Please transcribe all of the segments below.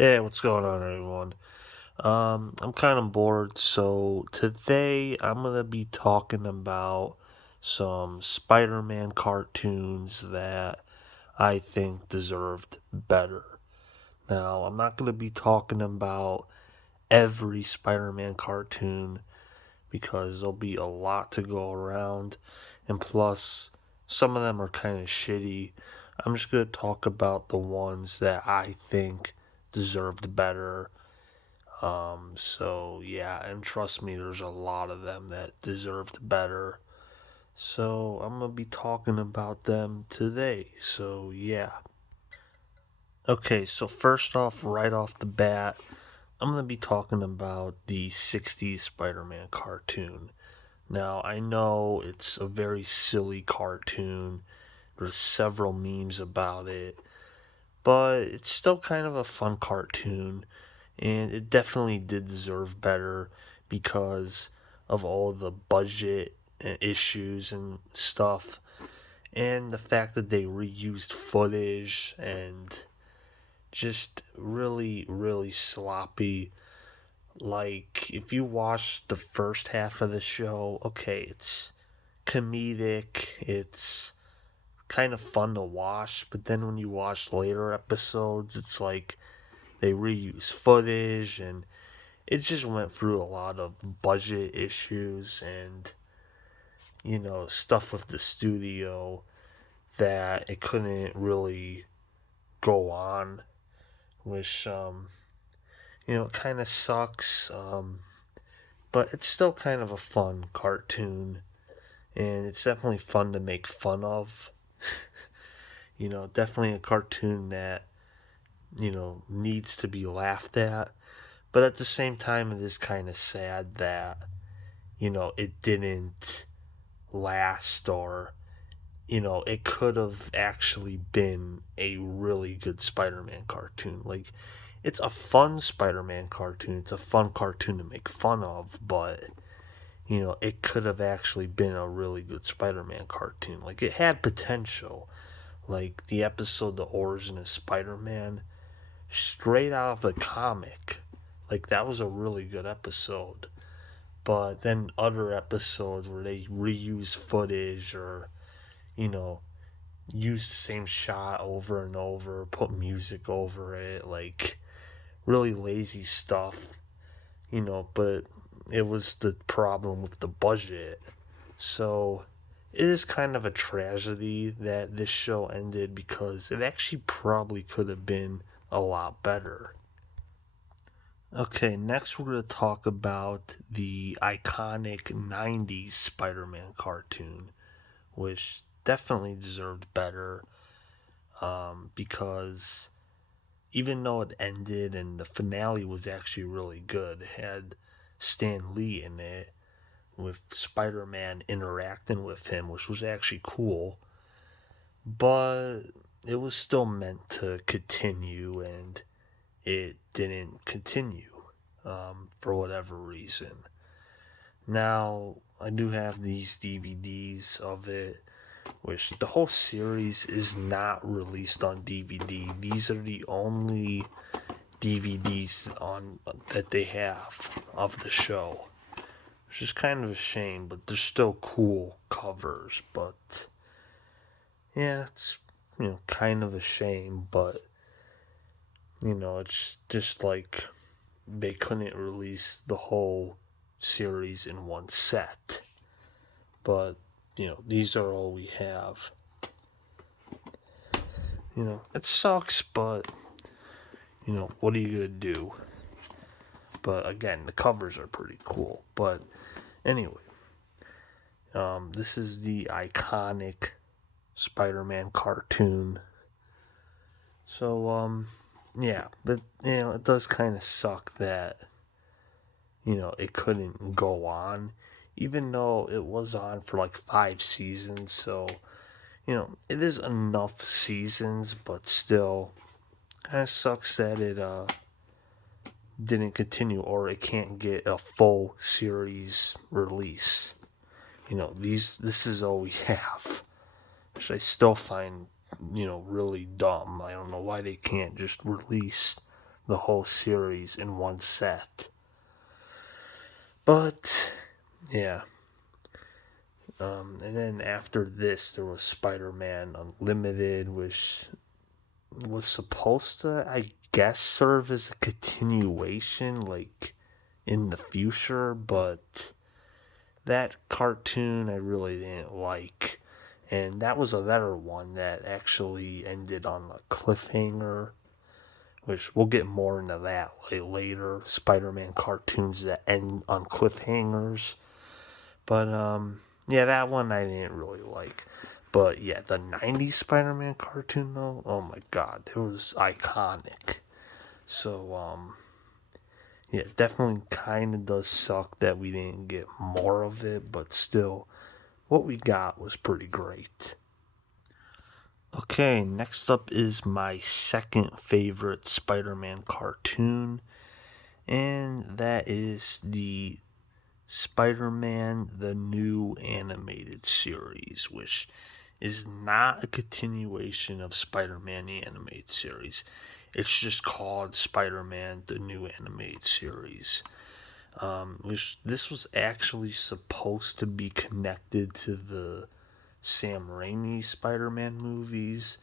Hey, what's going on, everyone? I'm kind of bored, so today I'm gonna be talking about some Spider-Man cartoons that I think deserved better. Now, I'm not gonna be talking about every Spider-Man cartoon because there'll be a lot to go around, and plus, some of them are kind of shitty. I'm just gonna talk about the ones that I think deserved better. So yeah, and trust me, there's a lot of them that deserved better. So I'm gonna be talking about them today. So yeah. Okay, so first off, right off the bat, I'm gonna be talking about the 60s Spider-Man cartoon. Now, I know it's a very silly cartoon. There's several memes about it, but it's still kind of a fun cartoon, and it definitely did deserve better because of all the budget issues and stuff, and the fact that they reused footage and just really, really sloppy. Like, if you watch the first half of the show, okay, it's comedic, it's kind of fun to watch, but then when you watch later episodes, it's like they reuse footage and it just went through a lot of budget issues and stuff with the studio that it couldn't really go on, which it kind of sucks. But it's still kind of a fun cartoon, and it's definitely fun to make fun of. Definitely a cartoon that needs to be laughed at. But at the same time, it is kind of sad that it didn't last, or it could have actually been a really good Spider-Man cartoon. Like, it's a fun Spider-Man cartoon. It's a fun cartoon to make fun of, but it could have actually been a really good Spider-Man cartoon. Like, it had potential. Like the episode The Origin of Spider-Man, straight out of the comic. Like, that was a really good episode. But then other episodes where they reuse footage, or you know use the same shot over and over, put music over it, like really lazy stuff, but it was the problem with the budget. So it is kind of a tragedy that this show ended because it actually probably could have been a lot better. Okay, next we're going to talk about the iconic 90s Spider Man cartoon, which definitely deserved better, because even though it ended and the finale was actually really good, it had Stan Lee in it with Spider Man interacting with him, which was actually cool, but it was still meant to continue and it didn't continue, for whatever reason. Now, I do have these DVDs of it, which the whole series is not released on DVD. These are the only DVDs on that they have of the show, which is kind of a shame, but they're still cool covers. But yeah, it's kind of a shame, but it's just like they couldn't release the whole series in one set. But these are all we have. It sucks, but what are you gonna do? But again, the covers are pretty cool. But anyway, this is the iconic Spider-Man cartoon. So yeah, but it does kind of suck that it couldn't go on, even though it was on for like 5 seasons. So it is enough seasons, but still, kind of sucks that it didn't continue, or it can't get a full series release. This is all we have, which I still find really dumb. I don't know why they can't just release the whole series in one set. But yeah, and then after this, there was Spider-Man Unlimited, which was supposed to, I guess, serve as a continuation, like in the future, but that cartoon I really didn't like. And that was a better one that actually ended on a cliffhanger, which we'll get more into that later. Spider-Man cartoons that end on cliffhangers. But yeah, that one I didn't really like. But yeah, the 90s Spider-Man cartoon though, oh my god, it was iconic. So yeah, definitely kind of does suck that we didn't get more of it, but still, what we got was pretty great. Okay, next up is my second favorite Spider Man cartoon, and that is the Spider Man the New Animated Series, which is not a continuation of Spider Man the Animated Series. It's just called Spider Man the New Animated Series. Which this was actually supposed to be connected to the Sam Raimi Spider-Man movies,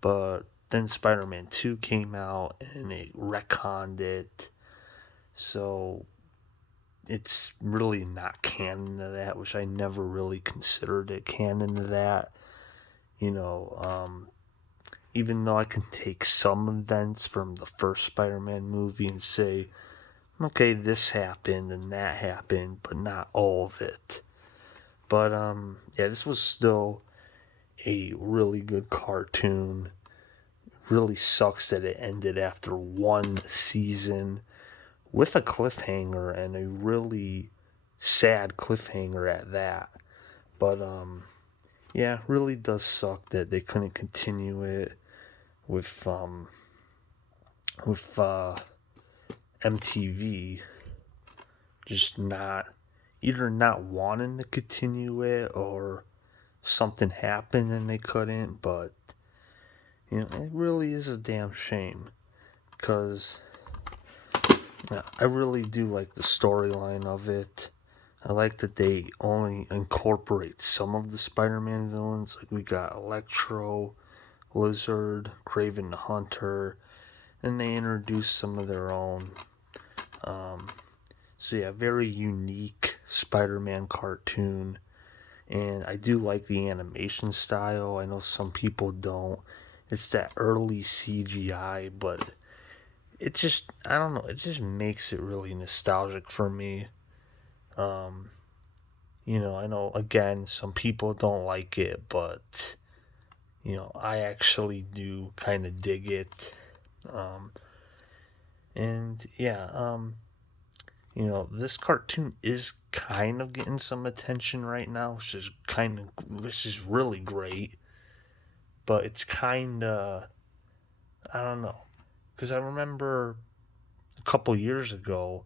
but then Spider-Man 2 came out and it retconned it. So it's really not canon to that, which I never really considered it canon to that. You know, even though I can take some events from the first Spider-Man movie and say, okay, this happened and that happened, but not all of it. But yeah, this was still a really good cartoon. Really sucks that it ended after one season with a cliffhanger and a really sad cliffhanger at that. But yeah, really does suck that they couldn't continue it with with MTV just not either not wanting to continue it or something happened and they couldn't. But you know, it really is a damn shame because I really do like the storyline of it. I like that they only incorporate some of the Spider-Man villains. Like we got Electro, Lizard, Kraven the Hunter, and they introduce some of their own. Um, so yeah, very unique Spider-Man cartoon. And I do like the animation style. I know some people don't. It's that early CGI, but it just, I don't know, it just makes it really nostalgic for me. Um, you know, I know again some people don't like it, but you know, I actually do kind of dig it. Um, and yeah, you know, this cartoon is kind of getting some attention right now, which is really great. But it's kind of, I don't know, because I remember a couple years ago,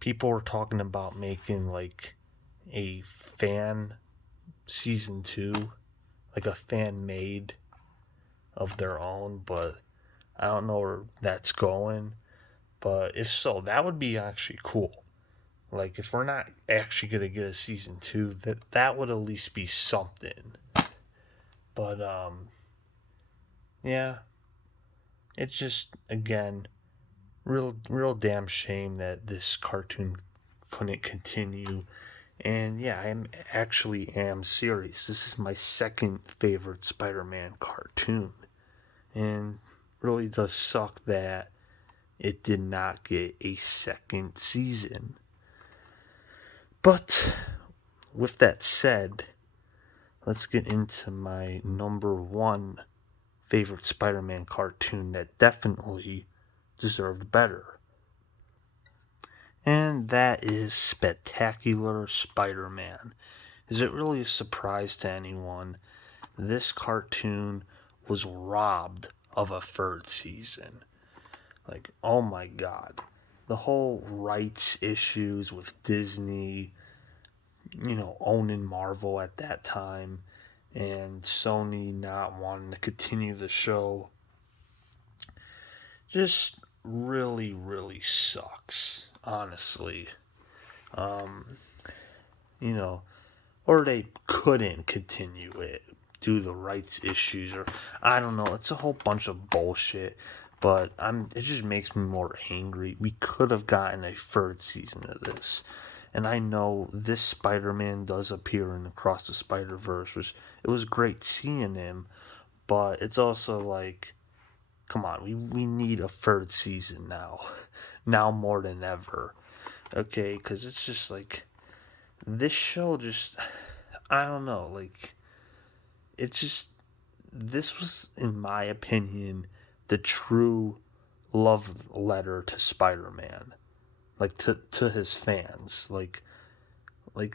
people were talking about making like a fan season two, like a fan made of their own, but I don't know where that's going. But if so, that would be actually cool. Like if we're not actually gonna get a season two, that would at least be something. But yeah, it's just again real damn shame that this cartoon couldn't continue. And yeah, I am serious. This is my second favorite Spider-Man cartoon, and really does suck that it did not get a second season. But with that said, let's get into my number one favorite Spider-Man cartoon that definitely deserved better. And that is Spectacular Spider-Man. Is it really a surprise to anyone? This cartoon was robbed of a third season. Like, oh my god. The whole rights issues with Disney, you know, owning Marvel at that time, and Sony not wanting to continue the show. Just, really, really sucks, honestly. Um, you know, or they couldn't continue it due to the rights issues, or I don't know. It's a whole bunch of bullshit. But it just makes me more angry. We could have gotten a third season of this. And I know this Spider-Man does appear in Across the Spider-Verse, which it was great seeing him, but it's also like, come on, we need a third season now. Now more than ever. Okay, because it's just like, this show just, I don't know, like, it just, this was, in my opinion, the true love letter to Spider-Man. Like, to his fans. Like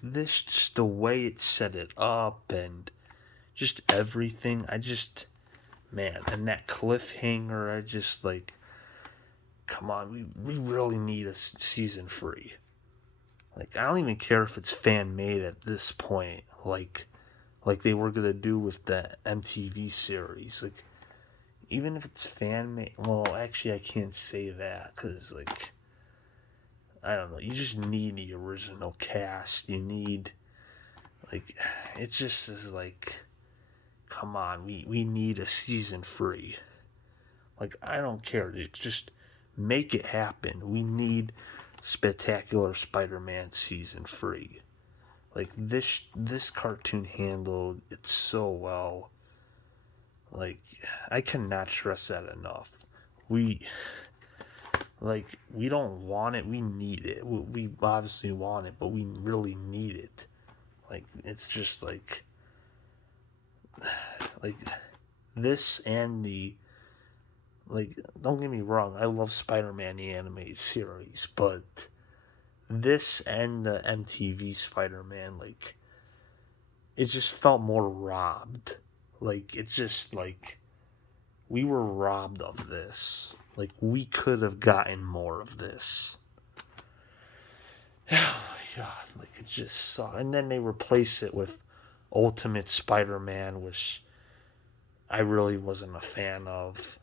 this, just the way it set it up and just everything. Man, and that cliffhanger, I just like, come on, we really need a season 3. Like, I don't even care if it's fan made at this point, like they were gonna do with the MTV series. Like, even if it's fan made, well, actually, I can't say that because, like, I don't know. You just need the original cast. You need, like, it just is like, come on, we need a season 3. Like, I don't care. Just make it happen. We need Spectacular Spider-Man season 3. Like, this cartoon handled it so well. Like, I cannot stress that enough. We we don't want it. We need it. We obviously want it, but we really need it. Like, it's just like this and the, like, don't get me wrong, I love Spider-Man the animated series, but this and the MTV Spider-Man, like, it just felt more robbed. Like, it just, like, we were robbed of this. Like, we could have gotten more of this. Oh my god, like, it just saw. And then they replace it with Ultimate Spider-Man, which I really wasn't a fan of.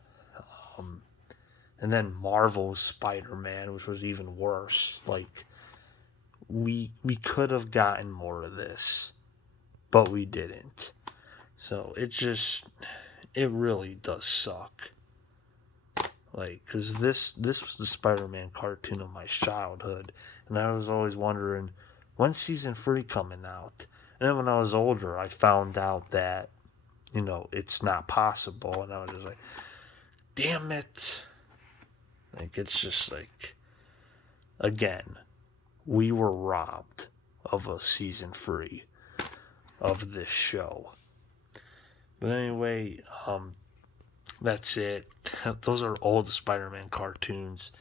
Um, and then Marvel's Spider-Man, which was even worse. Like, we could have gotten more of this, but we didn't. So it really does suck. Like, cause this was the Spider-Man cartoon of my childhood, and I was always wondering, when's season 3 coming out? And then when I was older, I found out that, it's not possible, and I was just like, damn it. Like, it's just like, again, we were robbed of a season 3 of this show. But anyway, that's it. Those are all the Spider-Man cartoons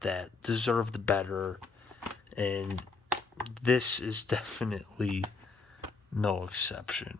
that deserved better, and this is definitely no exception.